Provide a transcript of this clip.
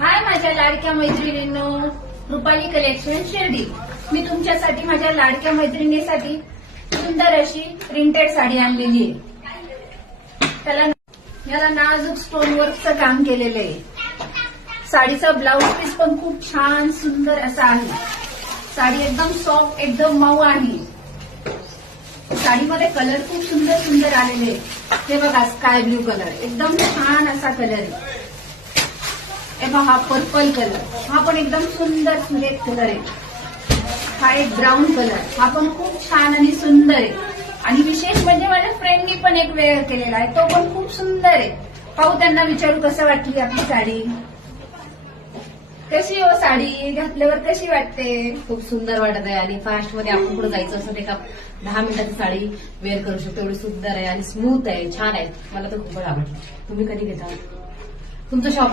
हाय माझ्या लाडक्या मैत्रिणींनो, रुपाली कलेक्शन शिर्डी. मी तुमच्यासाठी माझ्या लाडक्या मैत्रिणीसाठी सुंदर अशी प्रिंटेड साडी आणलेली आहे. याला नाजूक स्टोन वर्कचं काम केलेलं आहे. साडीचा ब्लाउज पीस पण खूप छान सुंदर असा आहे. साडी एकदम सॉफ्ट, एकदम मऊ आहे. साडीमध्ये कलर खूप सुंदर सुंदर आलेले आहे. हे बघा, स्काय ब्ल्यू कलर, एकदम छान असा कलर आहे. हे बघा, हा पर्पल कलर, हा पण एकदम सुंदर सुरेख कलर आहे. हा एक ब्राऊन कलर, हा पण खूप छान आणि सुंदर आहे. आणि विशेष म्हणजे माझ्या फ्रेंडनी पण एक वेअर केलेला आहे, तो पण खूप सुंदर आहे. पाहू, त्यांना विचारू कसं वाटली आपली साडी. कशी हो साडी घातल्यावर, कशी वाटते? खूप सुंदर वाटत आहे आणि फास्ट मध्ये आपण पुढे जायचं असं ते का 10 मिनिटाची साडी वेअर करू शकतो. एवढी सुंदर आहे आणि स्मूथ आहे, छान आहे. मला तर खूपच आवडली. तुम्ही कधी घेता? तुमचं शॉप